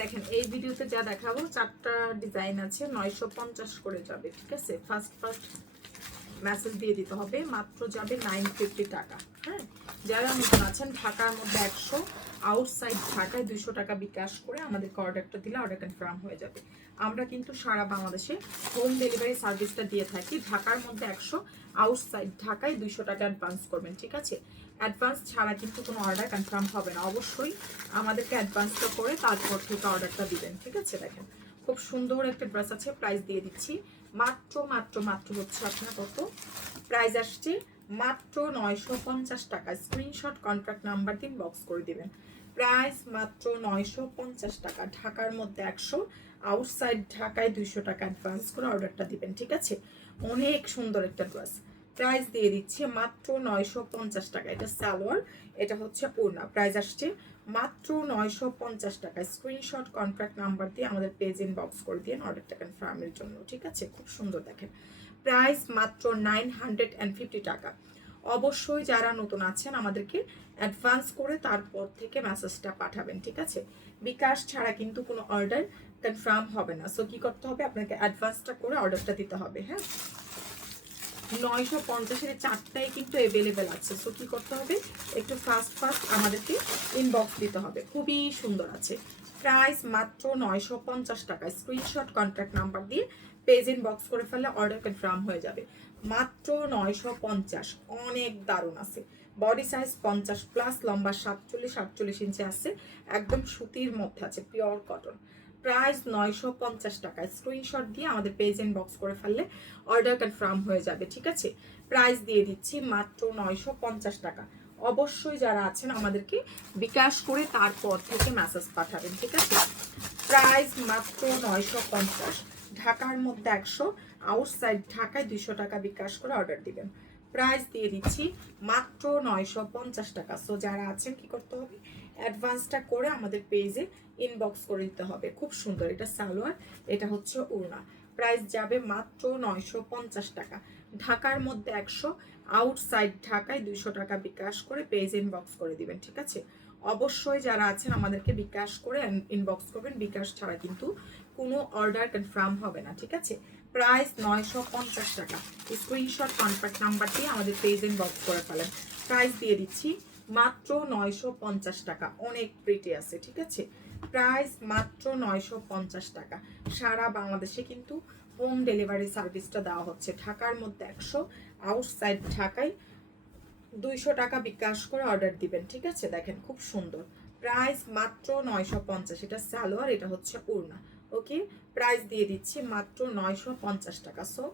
দেখেন, এই ভিডিওতে যা দেখাবো, চারটা ডিজাইন আছে, নয়শো পঞ্চাশ করে যাবে, ঠিক আছে? ফার্স্ট ফার্স্ট মেসেজ দিয়ে দিতে হবে, মাত্র যাবে নাইন ফিফটি টাকা হ্যাঁ? যারা নতুন আছেন, ঢাকার মধ্যে একশো আউটসাইড ঢাকায় দুইশো টাকা বিকাশ করে আমাদেরকে অর্ডারটা দিলে অর্ডার কনফার্ম হয়ে যাবে। আমরা কিন্তু সারা বাংলাদেশে হোম ডেলিভারি সার্ভিসটা দিয়ে থাকি। ঢাকার মধ্যে একশো আউটসাইড ঢাকায় দুইশো টাকা অ্যাডভান্স করবেন, ঠিক আছে? অ্যাডভান্স ছাড়া কিন্তু কোনো অর্ডার কনফার্ম হবে না। অবশ্যই আমাদেরকে অ্যাডভান্সটা করে তারপর থেকে অর্ডারটা দিবেন, ঠিক আছে? দেখেন, খুব সুন্দর একটা ড্রেস আছে প্রাইস দিয়ে দিচ্ছি। মাত্র মাত্র মাত্র হচ্ছে আপনার কত? প্রাইস আসছে মাত্র নয়শো পঞ্চাশ টাকা। স্ক্রিনশট কন্ট্রাক্ট নাম্বার দিন বক্স করে দিবেন। প্রাইস মাত্র নয়শো পঞ্চাশ টাকা। ঢাকার মধ্যে একশো আউটসাইড ঢাকায় দুইশো টাকা অ্যাডভান্স করে অর্ডারটা দিবেন, ঠিক আছে? অনেক সুন্দর একটা ড্রেস প্রাইস দিয়ে দিচ্ছে মাত্র নয়শো পঞ্চাশ টাকা। এটা সালোয়ার, এটা হচ্ছে ওড়না। প্রাইস আসছে মাত্র নয়শো পঞ্চাশ টাকা। স্ক্রিনশট কন্ট্রাক্ট নাম্বার দিয়ে আমাদের পেজ ইনবক্স করে দিয়ে অর্ডারটা কনফার্মের জন্য, ঠিক আছে? খুব সুন্দর দেখেন। প্রাইস মাত্র নাইন হান্ড্রেড অ্যান্ড ফিফটি টাকা। অবশ্যই যারা নতুন আছেন, আমাদেরকে অ্যাডভান্স করে তারপর থেকে মেসেজটা পাঠাবেন, ঠিক আছে? বিকাশ ছাড়া কিন্তু কোনো অর্ডার কনফার্ম হবে না। সো কি করতে হবে? আপনাকে অ্যাডভান্সটা করে অর্ডারটা দিতে হবে হ্যাঁ? নয়শো পঞ্চাশের চারটায় কিন্তু অ্যাভেলেবেল আছে। সো কি করতে হবে? একটু ফাস্ট ফাস্ট আমাদেরকে ইনবক্স দিতে হবে। খুবই সুন্দর আছে। প্রাইস মাত্র নয়শো পঞ্চাশ টাকা। স্ক্রিনশট কন্ট্যাক্ট নাম্বার দিয়ে পেজ ইনবক্স করে ফেললে অর্ডার কনফার্ম হয়ে যাবে। মাত্র নয়শো পঞ্চাশ, অনেক দারুণ আছে। বডি সাইজ পঞ্চাশ প্লাস লম্বা সাতচল্লিশ সাতচল্লিশ ইঞ্চি আছে। একদম সুতির মধ্যে আছে পিওর কটন প্রাইস নয়শো পঞ্চাশ টাকা। স্ক্রিনশট দিয়ে আমাদের পেজ বক্স করে ফেললে অর্ডার কনফার্ম হয়ে যাবে, ঠিক আছে? প্রাইস দিয়ে দিচ্ছি মাত্র নয়শো পঞ্চাশ টাকা। অবশ্যই যারা আছেন আমাদেরকে বিকাশ করে তারপর থেকে মেসেজ পাঠাবেন, ঠিক আছে? প্রাইস মাত্র নয়শো পঞ্চাশ। ঢাকার মধ্যে একশো আউটসাইড ঢাকায় দুইশো টাকা বিকাশ করে অর্ডার দিবেন। প্রাইস দিয়ে দিচ্ছি মাত্র নয়শো পঞ্চাশ টাকা। সো যারা আছেন, কি করতে হবে? অ্যাডভান্সটা করে আমাদের পেজে ইনবক্স করে দিতে হবে। খুব সুন্দর, এটা সালোয়ার, এটা হচ্ছে উড়না প্রাইস যাবে মাত্র নয়শো পঞ্চাশ টাকা। ঢাকার মধ্যে একশো আউটসাইড ঢাকায় দুইশো টাকা বিকাশ করে পেজ ইনবক্স করে দিবেন, ঠিক আছে? অবশ্যই যারা আছেন, আমাদেরকে বিকাশ করে ইনবক্স করবেন। বিকাশ ছাড়া কিন্তু কোনো অর্ডার কনফার্ম হবে না, ঠিক আছে? প্রাইস নয়শো পঞ্চাশ টাকা। স্ক্রিনশট কন্ট্যাক্ট নাম্বার দিয়ে আমাদের পেজ ইনবক্স করে ফেলেন। প্রাইস দিয়ে দিচ্ছি মাত্র নয়শো পঞ্চাশ টাকা। অনেক প্রিটি আছে, ঠিক আছে? প্রাইস মাত্র নয়শো পঞ্চাশ টাকা। সারা বাংলাদেশে কিন্তু হোম ডেলিভারি সার্ভিসটা দেওয়া হচ্ছে। ঢাকার মধ্যে একশো আউটসাইড ঢাকায় দুইশো টাকা বিকাশ করে অর্ডার দিবেন, ঠিক আছে? দেখেন, খুব সুন্দর। প্রাইস মাত্র নয়শো পঞ্চাশ, এটা সালোয়ার, এটা হচ্ছে উড়না ওকে প্রাইস দিয়ে দিচ্ছি মাত্র নয়শো পঞ্চাশ টাকা। সো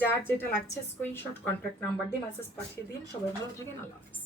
যার যেটা লাগছে স্ক্রিনশট কন্ট্যাক্ট নাম্বার দিয়ে মেসেজ পাঠিয়ে দিন। সবাই ভালো থাকেন, আল্লাহ হাফিজ।